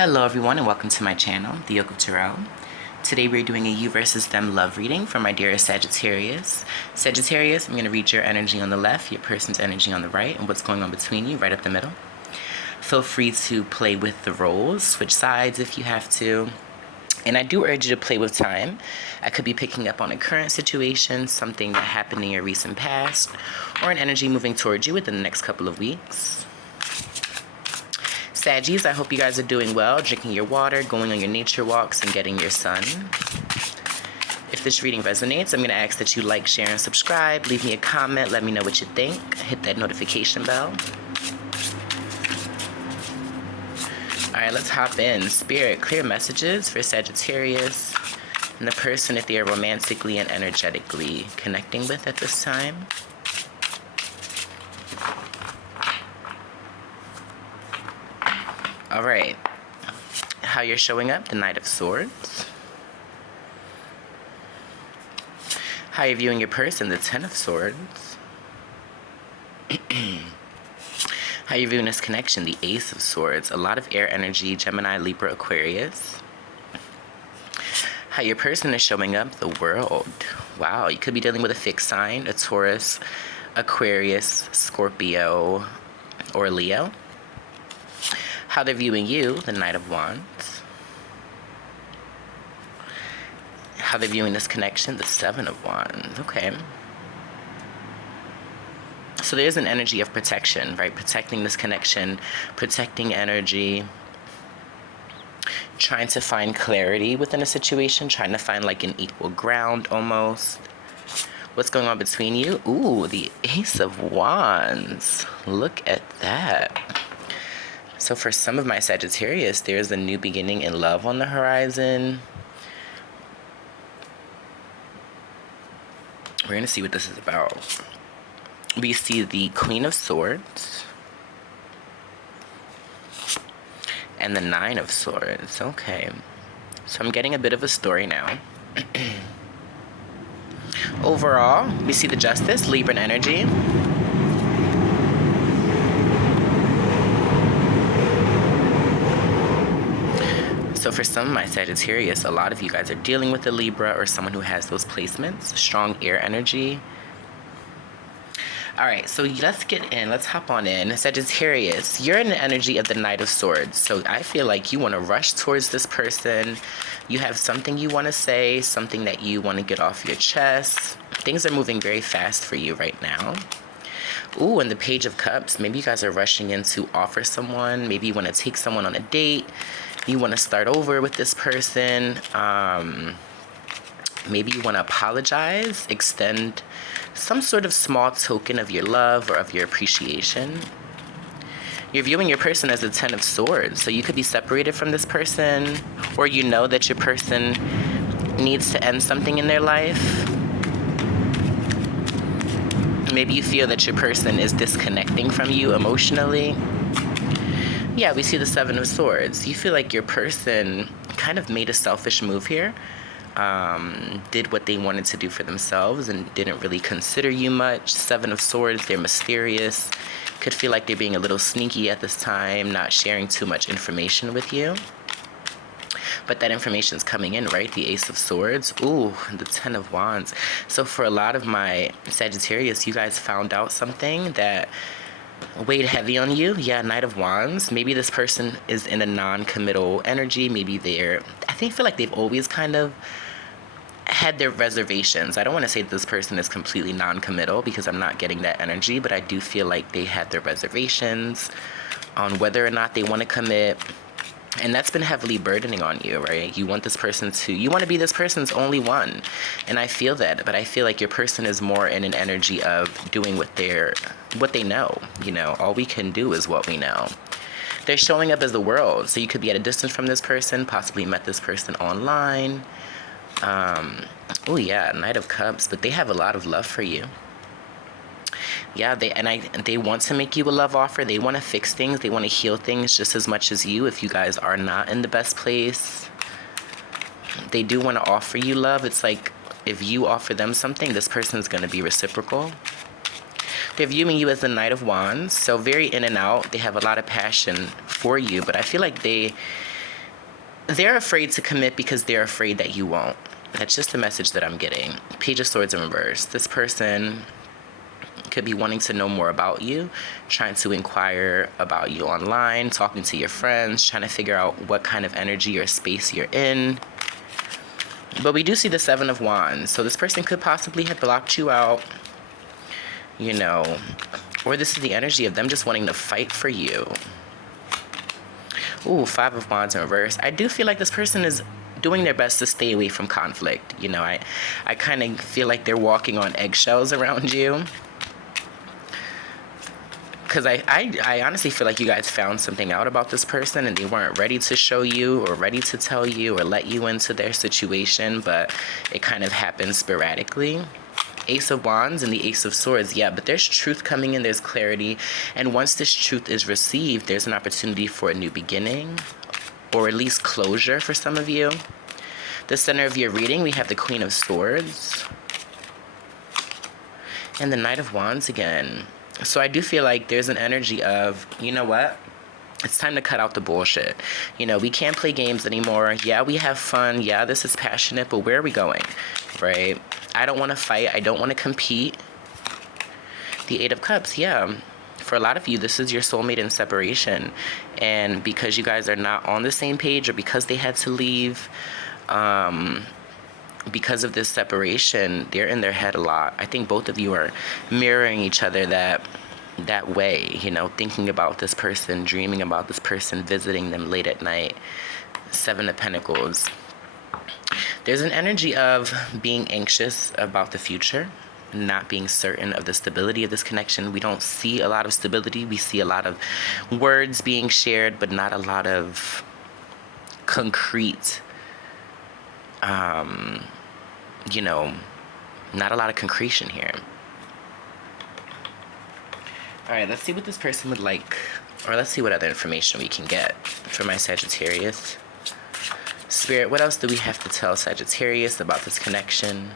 Hello everyone and welcome to my channel, The Yoke of Tarot. Today we're doing a you versus them love reading for my dearest Sagittarius. Sagittarius, I'm going to read your energy on the left, your person's energy on the right, and what's going on between you right up the middle. Feel free to play with the roles, switch sides if you have to. And I do urge you to play with time. I could be picking up on a current situation, something that happened in your recent past, or an energy moving towards you within the next couple of weeks. Saggies, I hope you guys are doing well, drinking your water, going on your nature walks, and getting your sun. If this reading resonates, I'm going to ask that you like, share, and subscribe. Leave me a comment. Let me know what you think. Hit that notification bell. All right, let's hop in. Spirit, clear messages for Sagittarius and the person that they are romantically and energetically connecting with at this time. All right, how you're showing up, the Knight of Swords. How you're viewing your person, the Ten of Swords. How you're viewing this connection, the Ace of Swords. A lot of air energy, Gemini, Libra, Aquarius. How your person is showing up, the World. Wow, you could be dealing with a fixed sign, a Taurus, Aquarius, Scorpio, or Leo. How they're viewing you, the Knight of Wands. How they're viewing this connection, the Seven of Wands. Okay. So there's an energy of protection, right? Protecting this connection, protecting energy, trying to find clarity within a situation, trying to find like an equal ground almost. What's going on between you? Ooh, the Ace of Wands. Look at that. So for some of my Sagittarius, there's a new beginning in love on the horizon. We're going to see what this is about. We see the Queen of Swords and the Nine of Swords. Okay. So I'm getting a bit of a story now. Overall, we see the Justice, Libran energy. So for some of my Sagittarius, a lot of you guys are dealing with a Libra or someone who has those placements, strong air energy. All right, so let's get in. Let's hop on in. Sagittarius, you're in the energy of the Knight of Swords. So I feel like you want to rush towards this person. You have something you want to say, something that you want to get off your chest. Things are moving very fast for you right now. Ooh, and the Page of Cups. Maybe you guys are rushing in to offer someone. Maybe you want to take someone on a date. You want to start over with this person. Maybe you want to apologize, extend some sort of small token of your love or of your appreciation. You're viewing your person as a Ten of Swords, so you could be separated from this person, or you know that your person needs to end something in their life. Maybe you feel that your person is disconnecting from you emotionally. Yeah, we see the Seven of Swords. You feel like your person kind of made a selfish move here. Did what they wanted to do for themselves and didn't really consider you much. Seven of Swords, they're mysterious. Could feel like they're being a little sneaky at this time, not sharing too much information with you. But that information's coming in, right? The Ace of Swords. Ooh, the Ten of Wands. So for a lot of my Sagittarius, you guys found out something that weighed heavy on you. Yeah, Knight of Wands. Maybe this person is in a non-committal energy. Maybe I feel like they've always kind of had their reservations. I don't want to say that this person is completely non-committal because I'm not getting that energy, but I do feel like they had their reservations on whether or not they want to commit. And that's been heavily burdening on you, right? You want to be this person's only one. And I feel that, but I feel like your person is more in an energy of doing what they know. You know, all we can do is what we know. They're showing up as the World. So you could be at a distance from this person, possibly met this person online. Oh yeah, Knight of Cups, but they have a lot of love for you. Yeah, they want to make you a love offer. They want to fix things. They want to heal things just as much as you if you guys are not in the best place. They do want to offer you love. It's like if you offer them something, this person's going to be reciprocal. They're viewing you as the Knight of Wands, so very in and out. They have a lot of passion for you, but I feel like they they're afraid to commit because they're afraid that you won't. That's just the message that I'm getting. Page of Swords in reverse. This person could be wanting to know more about you, trying to inquire about you online, talking to your friends, trying to figure out what kind of energy or space you're in. But we do see the Seven of Wands. So this person could possibly have blocked you out, you know, or this is the energy of them just wanting to fight for you. Ooh, Five of Wands in reverse. I do feel like this person is doing their best to stay away from conflict. You know, I kind of feel like they're walking on eggshells around you. Because I honestly feel like you guys found something out about this person and they weren't ready to show you or ready to tell you or let you into their situation, but it kind of happened sporadically. Ace of Wands and the Ace of Swords, yeah, but there's truth coming in, there's clarity, and once this truth is received, there's an opportunity for a new beginning, or at least closure for some of you. The center of your reading, we have the Queen of Swords, and the Knight of Wands again. So I do feel like there's an energy of, you know what? It's time to cut out the bullshit. You know, we can't play games anymore. Yeah, we have fun. Yeah, this is passionate, but where are we going, right? I don't want to fight. I don't want to compete. The Eight of Cups, yeah. For a lot of you, this is your soulmate in separation. And because you guys are not on the same page or because they had to leave, because of this separation, they're in their head a lot. I think both of you are mirroring each other that way, you know, thinking about this person, dreaming about this person, visiting them late at night. Seven of Pentacles. There's an energy of being anxious about the future, not being certain of the stability of this connection. We don't see a lot of stability. We see a lot of words being shared, but not a lot of concrete, you know, not a lot of concretion here. All right, let's see what this person would like, or let's see what other information we can get for my Sagittarius. Spirit, what else do we have to tell Sagittarius about this connection?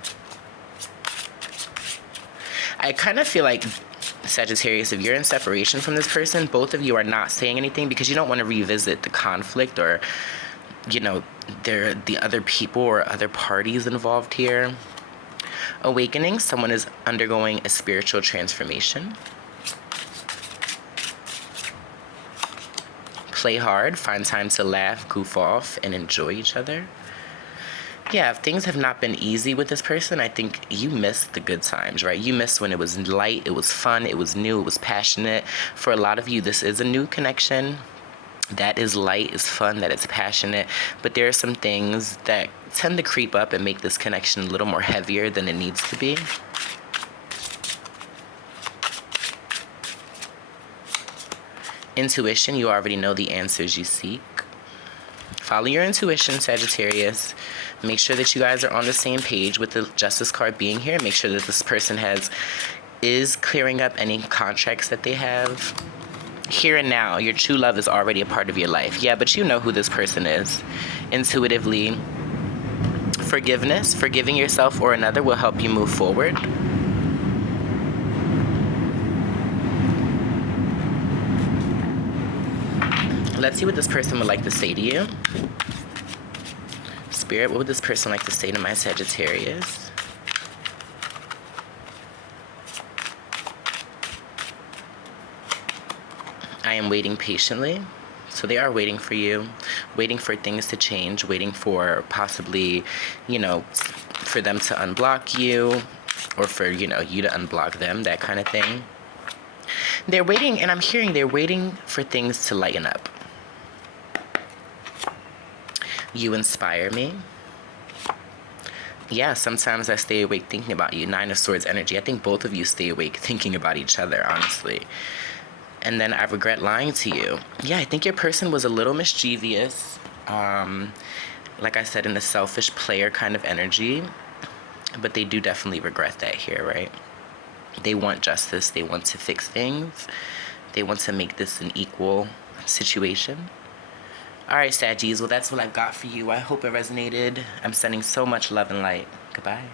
I kind of feel like, Sagittarius, if you're in separation from this person, both of you are not saying anything because you don't want to revisit the conflict or, you know, the other people or other parties involved here. Awakening, someone is undergoing a spiritual transformation. Play hard, find time to laugh, goof off, and enjoy each other. Yeah, if things have not been easy with this person, I think you missed the good times, right? You missed when it was light, it was fun, it was new, it was passionate. For a lot of you, this is a new connection. That is light, is fun, that it's passionate. But there are some things that tend to creep up and make this connection a little more heavier than it needs to be. Intuition, you already know the answers you seek. Follow your intuition, Sagittarius. Make sure that you guys are on the same page with the Justice card being here. Make sure that this person is clearing up any contracts that they have. Here and now, your true love is already a part of your life. Yeah, but you know who this person is. Intuitively, forgiveness, forgiving yourself or another will help you move forward. Let's see what this person would like to say to you. Spirit, what would this person like to say to my Sagittarius? I am waiting patiently. So they are waiting for you, waiting for things to change, waiting for possibly, you know, for them to unblock you or for, you know, you to unblock them, that kind of thing. They're waiting, and I'm hearing they're waiting for things to lighten up. You inspire me. Yeah, sometimes I stay awake thinking about you. Nine of Swords energy. I think both of you stay awake thinking about each other, honestly. And then I regret lying to you. Yeah, I think your person was a little mischievous. Like I said, in a selfish player kind of energy. But they do definitely regret that here, right? They want justice. They want to fix things. They want to make this an equal situation. All right, Saggies. Well, that's what I've got for you. I hope it resonated. I'm sending so much love and light. Goodbye.